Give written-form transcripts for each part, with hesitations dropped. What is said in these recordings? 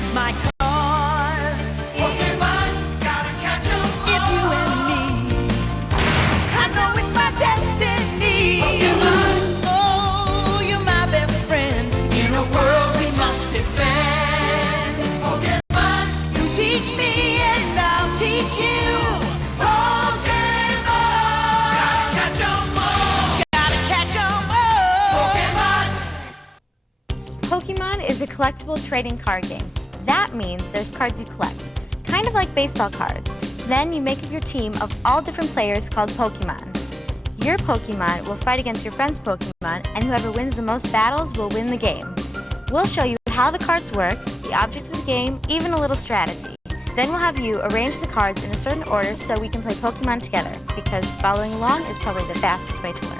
is my cause. Pokemon, gotta catch 'em all. It's you and me. I know it's my destiny. Pokemon, oh, you're my best friend. In a world we must defend. Pokemon, you teach me and I'll teach you. Pokemon, gotta catch 'em all. Gotta catch 'em all. Pokemon. Pokemon is a collectible trading card game. That means there's cards you collect, kind of like baseball cards. Then you make up your team of all different players called Pokemon. Your Pokemon will fight against your friend's Pokemon, and whoever wins the most battles will win the game. We'll show you how the cards work, the object of the game, even a little strategy. Then we'll have you arrange the cards in a certain order so we can play Pokemon together, because following along is probably the fastest way to learn.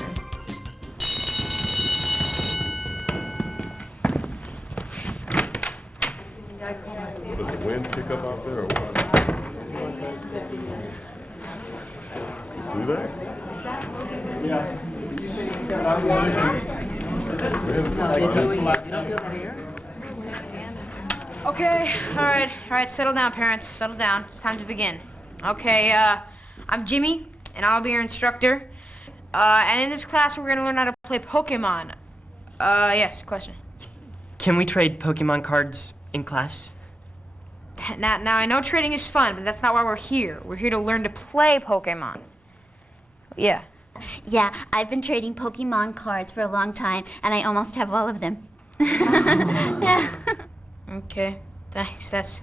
Does the wind pick up out there or what? See that? Yes. Okay, all right, settle down, parents, settle down. It's time to begin. Okay, I'm Jimmy, and I'll be your instructor. And in this class, we're gonna learn how to play Pokemon. Yes, question. Can we trade Pokemon cards in class? Now, I know trading is fun, but that's not why we're here. We're here to learn to play Pokemon. Yeah. Yeah, I've been trading Pokemon cards for a long time, and I almost have all of them. Yeah. Okay, thanks. That's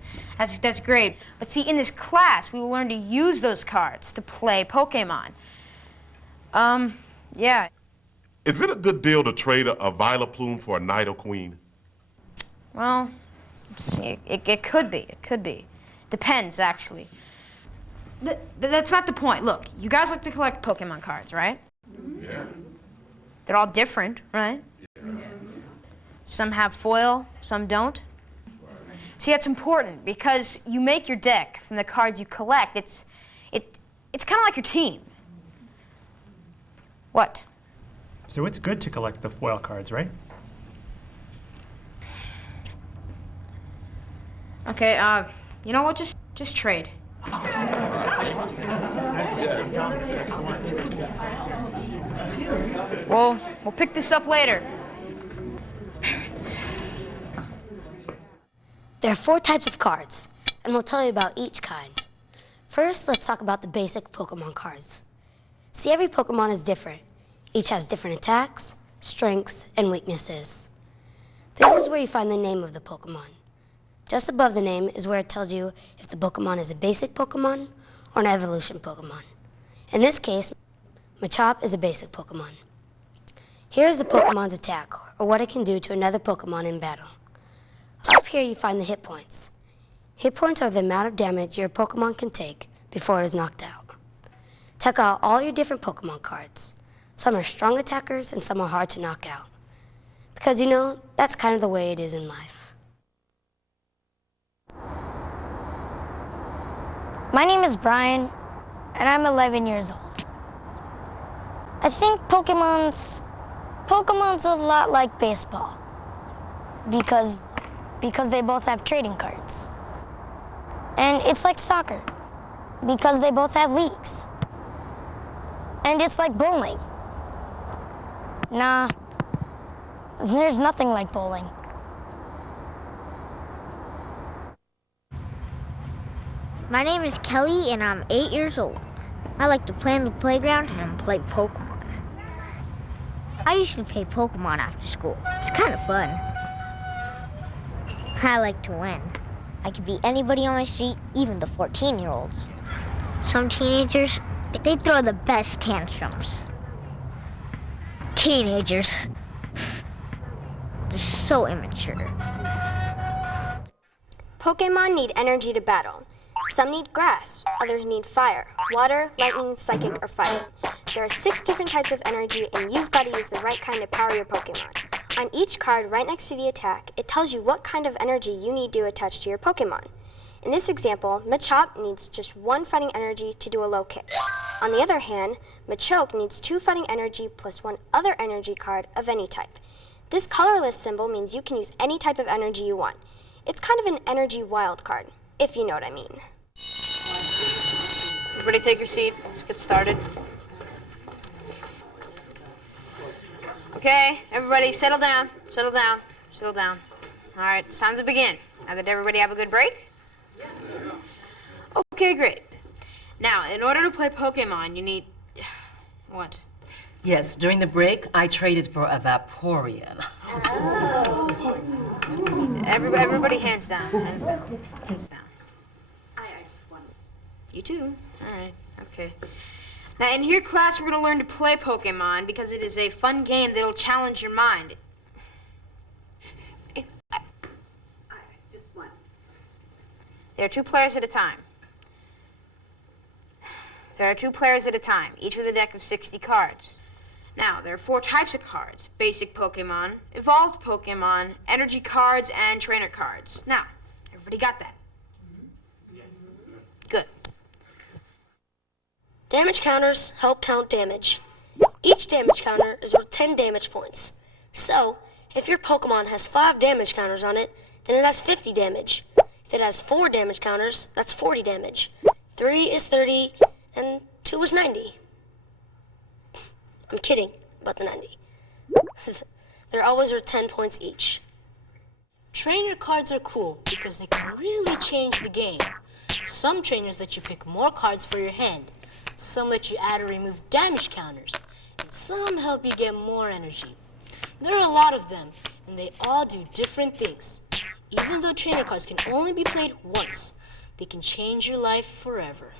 great. But see, in this class, we will learn to use those cards to play Pokemon. Yeah. Is it a good deal to trade a Violet Plume for a Nidoqueen? Well, see, it could be. It could be. Depends, actually. That's not the point. Look, you guys like to collect Pokemon cards, right? Yeah. They're all different, right? Yeah. Some have foil, some don't. See, that's important because you make your deck from the cards you collect. It's kind of like your team. What? So it's good to collect the foil cards, right? Okay, you know what? Just trade. We'll pick this up later. There are 4 types of cards, and we'll tell you about each kind. First, let's talk about the basic Pokemon cards. See, every Pokemon is different. Each has different attacks, strengths, and weaknesses. This is where you find the name of the Pokemon. Just above the name is where it tells you if the Pokemon is a basic Pokemon or an evolution Pokemon. In this case, Machop is a basic Pokemon. Here is the Pokemon's attack, or what it can do to another Pokemon in battle. Up here you find the hit points. Hit points are the amount of damage your Pokemon can take before it is knocked out. Check out all your different Pokemon cards. Some are strong attackers and some are hard to knock out. Because you know, that's kind of the way it is in life. My name is Brian, and I'm 11 years old. I think Pokemon's a lot like baseball because they both have trading cards. And it's like soccer because they both have leagues. And it's like bowling. Nah, there's nothing like bowling. My name is Kelly, and I'm 8 years old. I like to play on the playground and play Pokemon. I usually play Pokemon after school. It's kind of fun. I like to win. I could beat anybody on my street, even the 14-year-olds. Some teenagers, they throw the best tantrums. Teenagers, they're so immature. Pokemon need energy to battle. Some need grass, others need fire, water, lightning, psychic, or fighting. There are 6 different types of energy, and you've got to use the right kind to power your Pokemon. On each card, right next to the attack, it tells you what kind of energy you need to attach to your Pokemon. In this example, Machop needs just 1 fighting energy to do a low kick. On the other hand, Machoke needs 2 fighting energy plus 1 other energy card of any type. This colorless symbol means you can use any type of energy you want. It's kind of an energy wild card, if you know what I mean. Everybody take your seat. Let's get started. Okay, everybody settle down, settle down, settle down. All right, it's time to begin. Now, did everybody have a good break? Yeah. Okay, great. Now, in order to play Pokemon, you need... what? Yes, during the break, I traded for a Vaporeon. Everybody hands down, hands down, hands down. I just won. You too? All right, okay. Now, in here, class, we're going to learn to play Pokemon because it is a fun game that'll challenge your mind. I just won. There are 2 players at a time. There are 2 players at a time, each with a deck of 60 cards. Now, there are 4 types of cards: basic Pokemon, evolved Pokemon, energy cards, and trainer cards. Now, everybody got that? Good. Damage counters help count damage. Each damage counter is worth 10 damage points. So, if your Pokemon has 5 damage counters on it, then it has 50 damage. If it has 4 damage counters, that's 40 damage. 3 is 30, and 2 is 90. I'm kidding about the 90. They're always worth 10 points each. Trainer cards are cool because they can really change the game. Some trainers let you pick more cards for your hand. Some let you add or remove damage counters. And some help you get more energy. There are a lot of them, and they all do different things. Even though trainer cards can only be played once, they can change your life forever.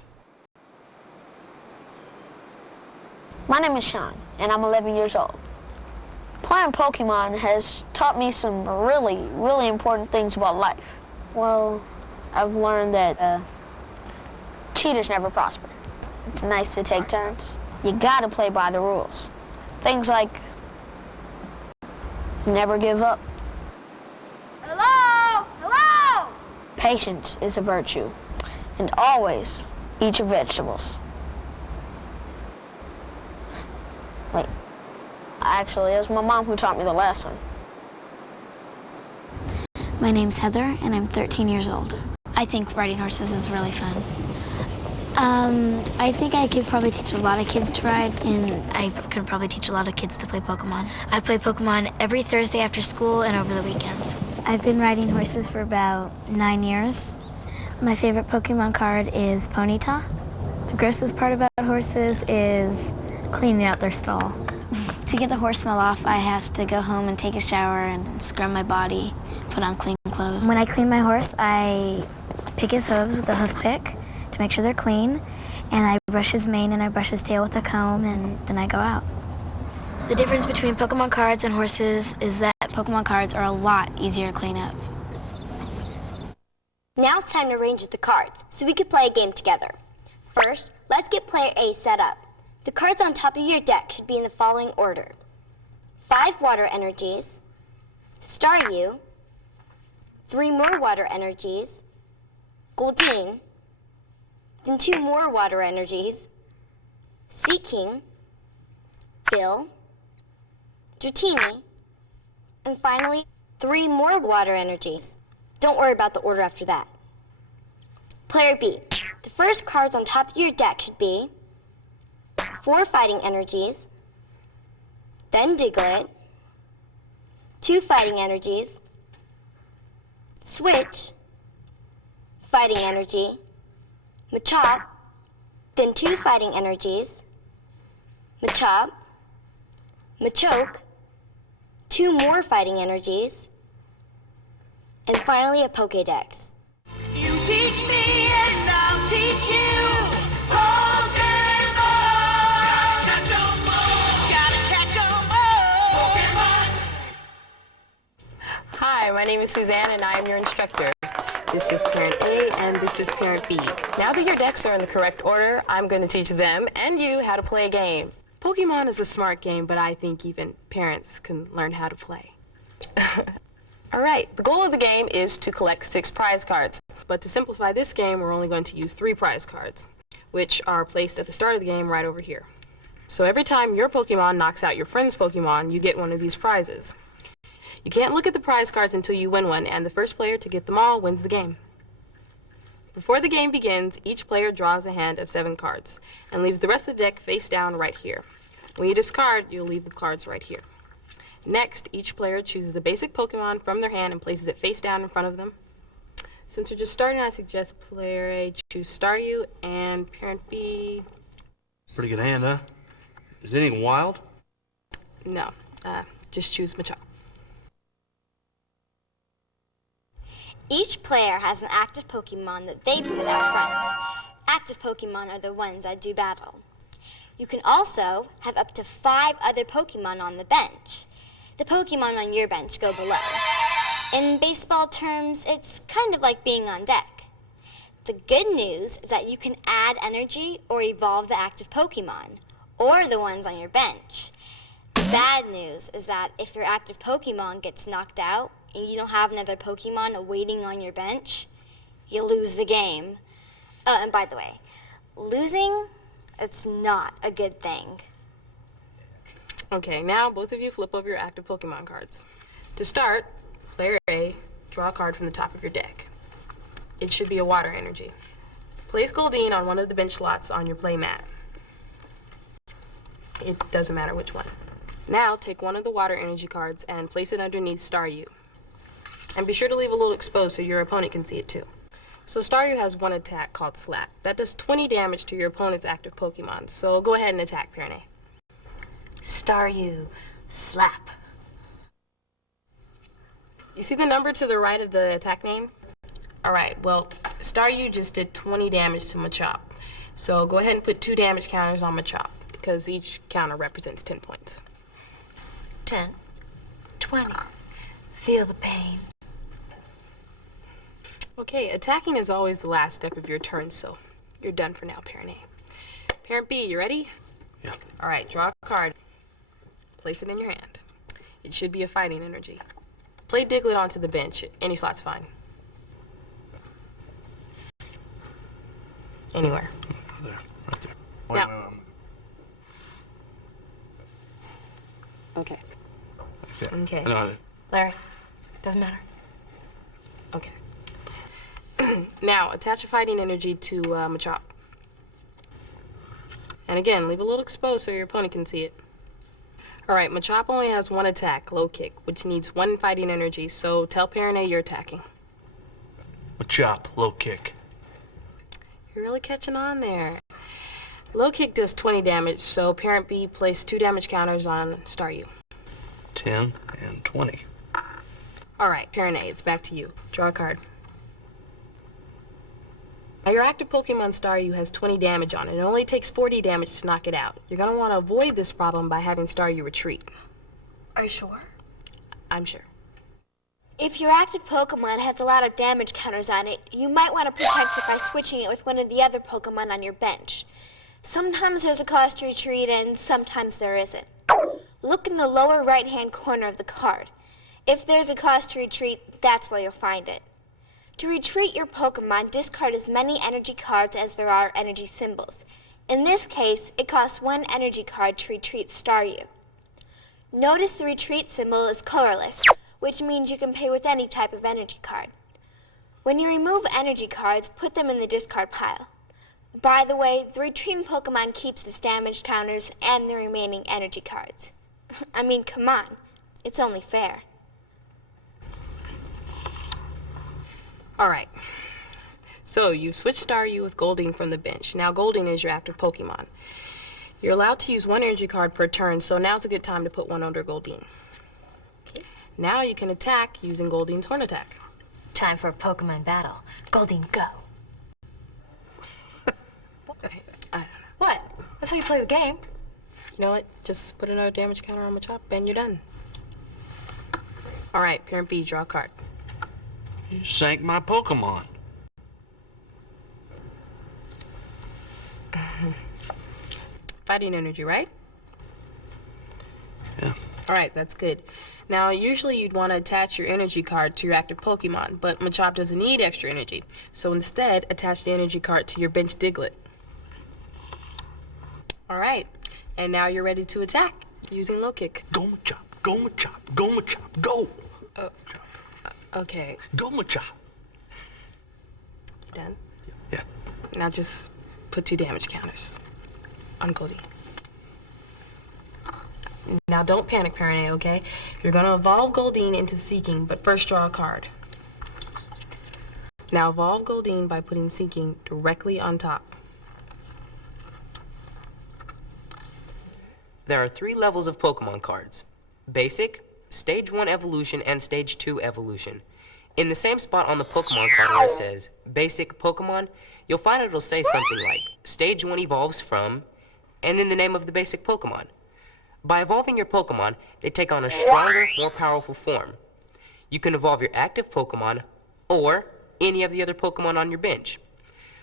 My name is Sean, and I'm 11 years old. Playing Pokemon has taught me some really important things about life. Well, I've learned that cheaters never prosper. It's nice to take turns. You gotta play by the rules. Things like never give up. Hello? Hello? Patience is a virtue, and always eat your vegetables. Wait, actually, it was my mom who taught me the last one. My name's Heather, and I'm 13 years old. I think riding horses is really fun. I think I could probably teach a lot of kids to ride, and I could probably teach a lot of kids to play Pokemon. I play Pokemon every Thursday after school and over the weekends. I've been riding horses for about 9 years. My favorite Pokemon card is Ponyta. The grossest part about horses is cleaning out their stall. To get the horse smell off, I have to go home and take a shower and scrub my body, put on clean clothes. When I clean my horse, I pick his hooves with a hoof pick to make sure they're clean, and I brush his mane and I brush his tail with a comb, and then I go out. The difference between Pokemon cards and horses is that Pokemon cards are a lot easier to clean up. Now it's time to arrange the cards, so we could play a game together. First, let's get player A set up. The cards on top of your deck should be in the following order: 5 water energies, Staryu, 3 more water energies, Goldeen, then 2 more water energies, Seaking, Bill, Dratini, and finally 3 more water energies. Don't worry about the order after that. Player B, the first cards on top of your deck should be 4 fighting energies, then Diglett, 2 fighting energies, Switch, fighting energy, Machop, then 2 fighting energies, Machop, Machoke, 2 more fighting energies, and finally a Pokédex. You teach me and I'll teach you. Hi, my name is Suzanne and I am your instructor. This is parent A and this is parent B. Now that your decks are in the correct order, I'm going to teach them and you how to play a game. Pokemon is a smart game, but I think even parents can learn how to play. All right, the goal of the game is to collect 6 prize cards. But to simplify this game, we're only going to use 3 prize cards, which are placed at the start of the game right over here. So every time your Pokemon knocks out your friend's Pokemon, you get one of these prizes. You can't look at the prize cards until you win one, and the first player to get them all wins the game. Before the game begins, each player draws a hand of 7 cards and leaves the rest of the deck face down right here. When you discard, you'll leave the cards right here. Next, each player chooses a basic Pokemon from their hand and places it face down in front of them. Since we're just starting, I suggest player A choose Staryu and parent B... Pretty good hand, huh? Is it anything wild? No, just choose Machop. Each player has an active Pokemon that they put out front. Active Pokemon are the ones that do battle. You can also have up to 5 other Pokemon on the bench. The Pokemon on your bench go below. In baseball terms, it's kind of like being on deck. The good news is that you can add energy or evolve the active Pokemon, or the ones on your bench. The bad news is that if your active Pokemon gets knocked out and you don't have another Pokemon waiting on your bench, you lose the game. And by the way, losing, it's not a good thing. Okay, now both of you flip over your active Pokemon cards. To start, player A, draw a card from the top of your deck. It should be a water energy. Place Goldeen on one of the bench slots on your play mat. It doesn't matter which one. Now take one of the water energy cards and place it underneath Staryu. And be sure to leave a little exposed so your opponent can see it too. So Staryu has one attack called Slap. That does 20 damage to your opponent's active Pokemon. So go ahead and attack, parent A. Staryu, Slap. You see the number to the right of the attack name? Alright, well, Staryu just did 20 damage to Machop. So go ahead and put 2 damage counters on Machop, because each counter represents 10 points. 10, 20. Feel the pain. Okay, attacking is always the last step of your turn, so you're done for now, parent A. Parent B, you ready? Yeah. Alright, draw a card. Place it in your hand. It should be a fighting energy. Play Diglett onto the bench. Any slot's fine. Anywhere. There, right there. Now. Okay. Okay. I know. Larry, doesn't matter. Okay. Now, attach a fighting energy to Machop. And again, leave a little exposed so your opponent can see it. Alright, Machop only has one attack, Low Kick, which needs 1 fighting energy, so tell parent A you're attacking. Machop, Low Kick. You're really catching on there. Low Kick does 20 damage, so parent B place 2 damage counters on Staryu. 10 and 20. Alright, parent A, it's back to you. Draw a card. Now your active Pokemon Staryu has 20 damage on it. It only takes 40 damage to knock it out. You're going to want to avoid this problem by having Staryu retreat. Are you sure? I'm sure. If your active Pokemon has a lot of damage counters on it, you might want to protect it by switching it with one of the other Pokemon on your bench. Sometimes there's a cost to retreat and sometimes there isn't. Look in the lower right-hand corner of the card. If there's a cost to retreat, that's where you'll find it. To retreat your Pokemon, discard as many energy cards as there are energy symbols. In this case, it costs 1 energy card to retreat Staryu. Notice the retreat symbol is colorless, which means you can pay with any type of energy card. When you remove energy cards, put them in the discard pile. By the way, the retreating Pokemon keeps the damage counters and the remaining energy cards. I mean, come on, it's only fair. Alright, so you've switched Staryu with Goldeen from the bench. Now Goldeen is your active Pokemon. You're allowed to use 1 energy card per turn, so now's a good time to put 1 under Goldeen. Okay. Now you can attack using Goldeen's Horn Attack. Time for a Pokemon battle. Goldeen, go. I don't know. What? That's how you play the game. You know what? Just put another damage counter on Machop and you're done. Alright, parent B, draw a card. You sank my Pokemon. Fighting energy, right? Yeah. Alright, that's good. Now, usually you'd want to attach your energy card to your active Pokemon, but Machop doesn't need extra energy. So instead, attach the energy card to your bench Diglett. Alright, and now you're ready to attack using Low Kick. Go, Machop, Go, Machop. Go, Machop. Go. Okay. Go, Machop. You done? Yeah. Now just put 2 damage counters on Goldie. Now don't panic, Parent A, okay? You're gonna evolve Goldine into Seeking, but first draw a card. Now evolve Goldine by putting Seeking directly on top. There are 3 levels of Pokemon cards: Basic, Stage 1 Evolution, and Stage 2 Evolution. In the same spot on the Pokemon card where it says Basic Pokemon, you'll find it'll say something like Stage 1 evolves from, and then the name of the basic Pokemon. By evolving your Pokemon, they take on a stronger, more powerful form. You can evolve your active Pokemon or any of the other Pokemon on your bench.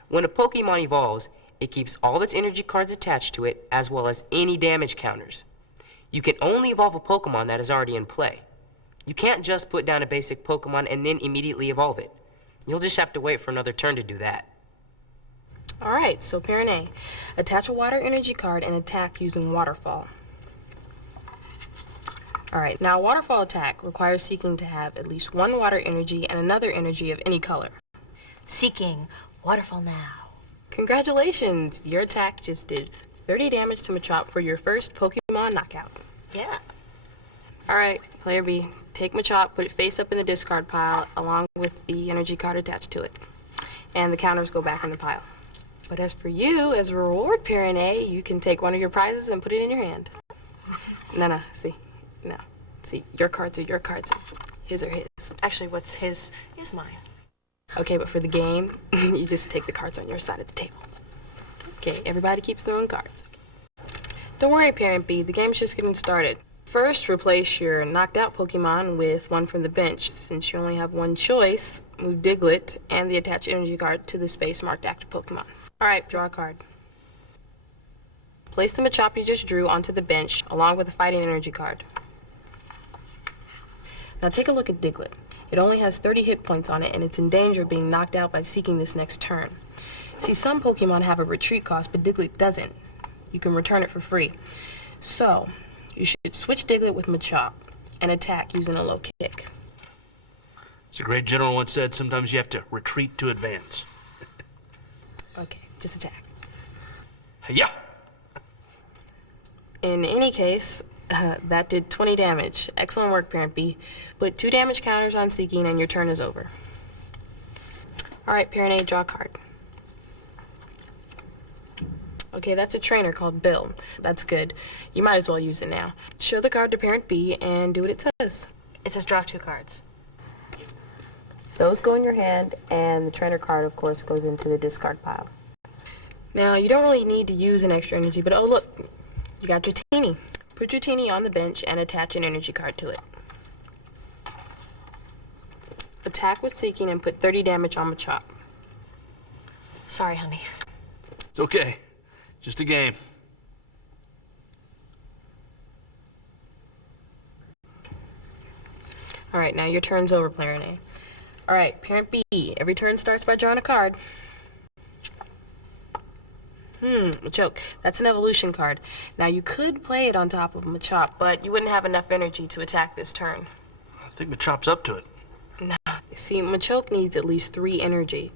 When a Pokemon evolves, it keeps all of its energy cards attached to it, as well as any damage counters. You can only evolve a Pokemon that is already in play. You can't just put down a basic Pokemon and then immediately evolve it. You'll just have to wait for another turn to do that. Alright, so Parent A, attach a water energy card and attack using Waterfall. Alright, now Waterfall attack requires Seeking to have at least 1 water energy and another energy of any color. Seeking, Waterfall now. Congratulations! Your attack just did 30 damage to Machop for your first Pokemon knockout. Yeah. Alright, player B, take Machop, put it face up in the discard pile along with the energy card attached to it. And the counters go back in the pile. But as for you, as a reward, Parent A, you can take one of your prizes and put it in your hand. No, see. No. See, your cards are your cards. His are his. Actually, what's his is mine. Okay, but for the game, you just take the cards on your side of the table. Okay, everybody keeps their own cards. Don't worry, Parent B, the game's just getting started. First, replace your knocked out Pokemon with one from the bench. Since you only have one choice, move Diglett and the attached energy card to the space marked active Pokemon. Alright, draw a card. Place the Machop you just drew onto the bench along with the fighting energy card. Now take a look at Diglett. It only has 30 hit points on it and it's in danger of being knocked out by Seeking this next turn. See, some Pokemon have a retreat cost, but Diglett doesn't. You can return it for free. So, you should switch Diglett with Machop and attack using a low kick. As a great general once said, sometimes you have to retreat to advance. Okay, just attack. Yeah. In any case, that did 20 damage. Excellent work, Parent B. Put 2 damage counters on Seeking and your turn is over. Alright, Parent A, draw a card. Okay, that's a trainer called Bill. That's good. You might as well use it now. Show the card to Parent B and do what it says. It says draw 2 cards. Those go in your hand, and the trainer card, of course, goes into the discard pile. Now, you don't really need to use an extra energy, but oh look, you got your Teeny. Put your Teeny on the bench and attach an energy card to it. Attack with Seeking and put 30 damage on Machop. Sorry, honey. It's okay. Just a game. Alright, now your turn's over, Player A. Alright, Parent B, every turn starts by drawing a card. Machoke. That's an evolution card. Now you could play it on top of Machop, but you wouldn't have enough energy to attack this turn. I think Machop's up to it. No. See, Machoke needs at least 3 energy,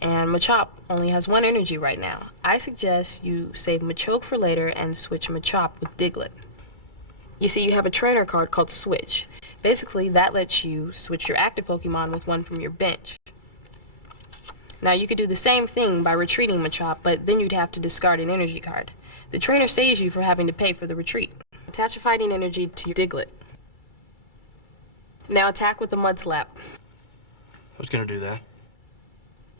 and Machop only has 1 energy right now. I suggest you save Machoke for later and switch Machop with Diglett. You see, you have a trainer card called Switch. Basically, that lets you switch your active Pokemon with one from your bench. Now, you could do the same thing by retreating Machop, but then you'd have to discard an energy card. The trainer saves you for having to pay for the retreat. Attach a fighting energy to your Diglett. Now attack with the Mud Slap. I was gonna do that.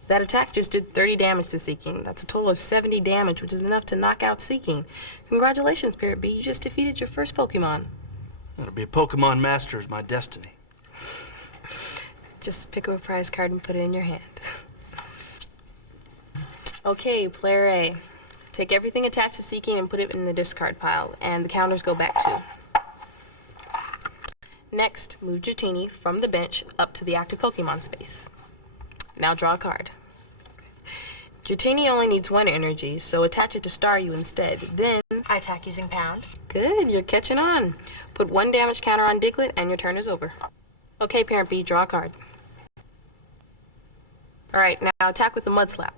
That attack just did 30 damage to Seeking. That's a total of 70 damage, which is enough to knock out Seeking. Congratulations, Parrot B. You just defeated your first Pokemon. To be a Pokemon master is my destiny. Just pick up a prize card and put it in your hand. Okay, Player A. Take everything attached to Seeking and put it in the discard pile, and the counters go back too. Next, move Dratini from the bench up to the active Pokemon space. Now draw a card. Dratini only needs 1 energy, so attach it to Staryu instead. Then I attack using Pound. Good, you're catching on. Put 1 damage counter on Diglett and your turn is over. Okay, Parent B, draw a card. All right, now attack with the Mud Slap.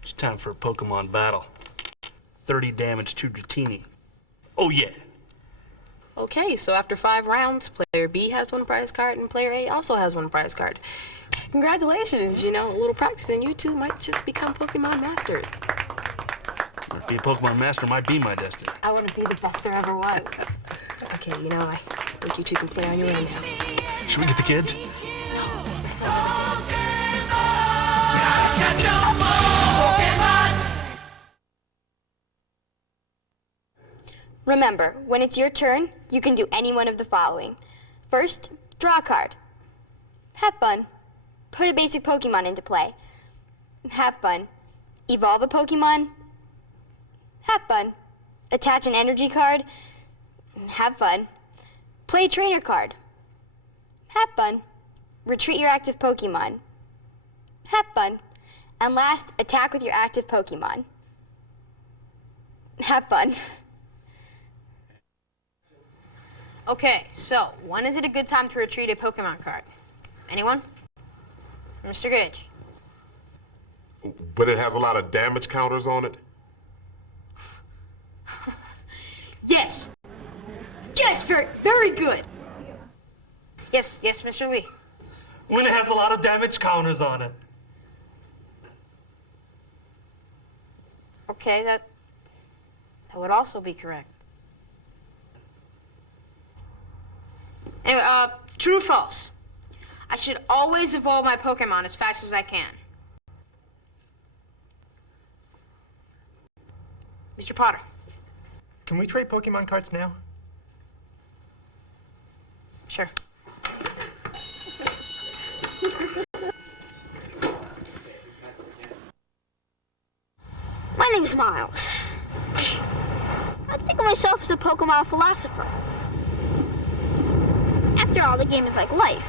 It's time for a Pokemon battle. 30 damage to Dratini. Oh yeah. Okay, so after 5 rounds, player B has 1 prize card and player A also has 1 prize card. Congratulations, you know, a little practice and you two might just become Pokemon masters. To be a Pokemon master might be my destiny. I want to be the best there ever was. Okay, you know, I think you two can play on your own now. Should we get the kids? Remember, when it's your turn, you can do any one of the following. First, draw a card. Have fun. Put a basic Pokemon into play. Have fun. Evolve a Pokemon. Have fun. Attach an energy card. Have fun. Play a trainer card. Have fun. Retreat your active Pokemon. Have fun. And last, attack with your active Pokemon. Have fun. Okay, so when is it a good time to retrieve a Pokemon card? Anyone? Mr. Gage? When it has a lot of damage counters on it? Yes. Yes, very, very good. Yes, Mr. Lee. When it has a lot of damage counters on it. Okay, that would also be correct. Anyway, true or false? I should always evolve my Pokemon as fast as I can. Mr. Potter. Can we trade Pokemon cards now? Sure. My name's Miles. I think of myself as a Pokemon philosopher. After all, the game is like life.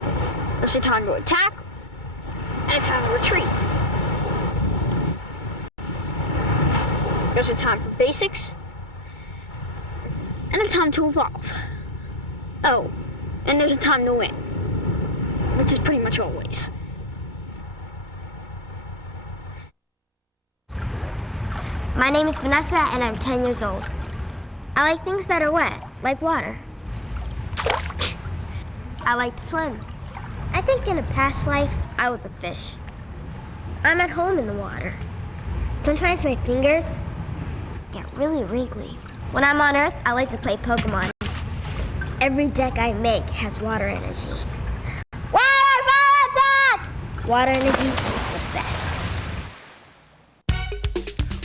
There's a time to attack, and a time to retreat. There's a time for basics, and a time to evolve. Oh, and there's a time to win, which is pretty much always. My name is Vanessa, and I'm 10 years old. I like things that are wet, like water. I like to swim. I think in a past life, I was a fish. I'm at home in the water. Sometimes my fingers get really wrinkly. When I'm on Earth, I like to play Pokemon. Every deck I make has water energy. Waterfall attack! Water energy is the best.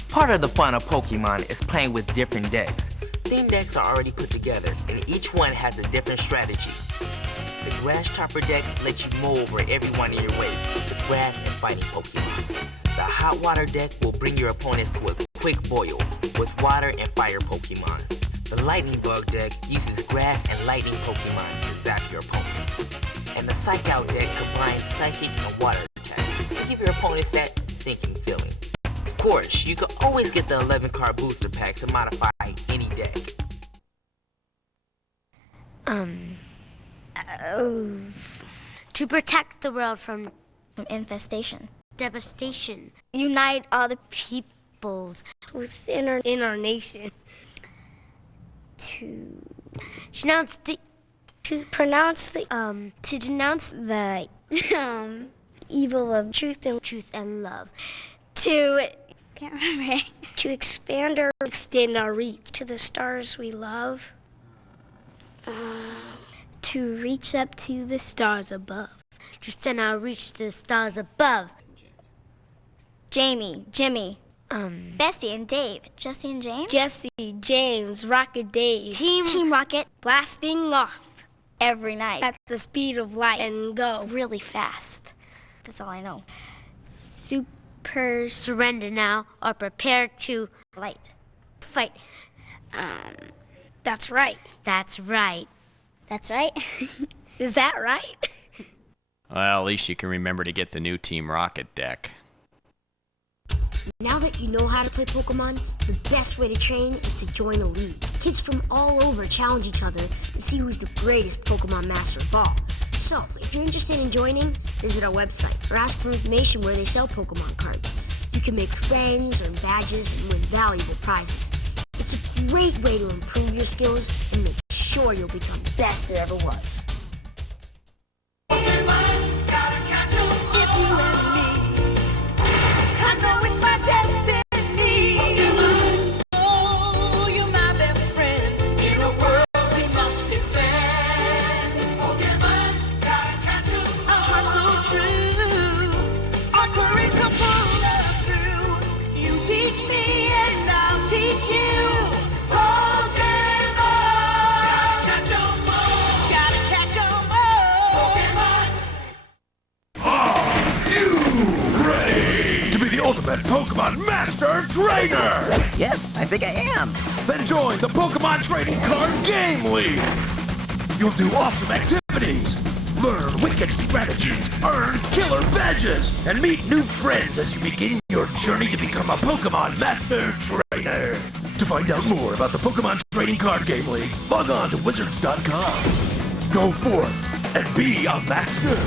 Part of the fun of Pokemon is playing with different decks. Theme decks are already put together, and each one has a different strategy. The Grass Chopper deck lets you mow over everyone in your way with grass and fighting Pokemon. The Hot Water deck will bring your opponents to a quick boil with water and fire Pokemon. The Lightning Bug deck uses grass and lightning Pokemon to zap your opponents. And the Psych Out deck combines psychic and water attacks to give your opponents that sinking feeling. Of course, you can always get the 11-card booster pack to modify any deck. To protect the world from infestation, devastation, unite all the peoples within our nation. To denounce the evil of truth and love. Can't remember. To extend our reach to the stars we love. To reach up to the stars above. To extend our reach to the stars above. Jamie, Jimmy, Bessie and Dave. Jesse and James? Jesse, James, Rocket Dave. Team Rocket. Blasting off. Every night. At the speed of light. And go. Really fast. That's all I know. Super. Surrender now or prepare to fight. That's right. That's right. That's right. Is that right? Well, at least you can remember to get the new Team Rocket deck. Now that you know how to play Pokemon, the best way to train is to join a league. Kids from all over challenge each other to see who's the greatest Pokemon master of all. So, if you're interested in joining, visit our website or ask for information where they sell Pokemon cards. You can make friends, earn badges, and win valuable prizes. It's a great way to improve your skills and make sure you'll become the best there ever was. It's you and me. I know it's my destiny. Oh, you're my best friend. In a world we must defend. Pokemon, gotta catch 'em. Our hearts so true. Our courage will pull us through. You teach me and I'll teach you. Pokemon, gotta catch 'em all. Gotta catch 'em all. Pokemon. Ready to be the ultimate Pokemon Master Trainer? Yes, I think I am. Then join the Pokemon Trading Card Game League. You'll do awesome activities, learn wicked strategies, earn killer badges, and meet new friends as you begin your journey to become a Pokemon Master Trainer. To find out more about the Pokemon Trading Card Game League, log on to wizards.com. Go forth and be a master.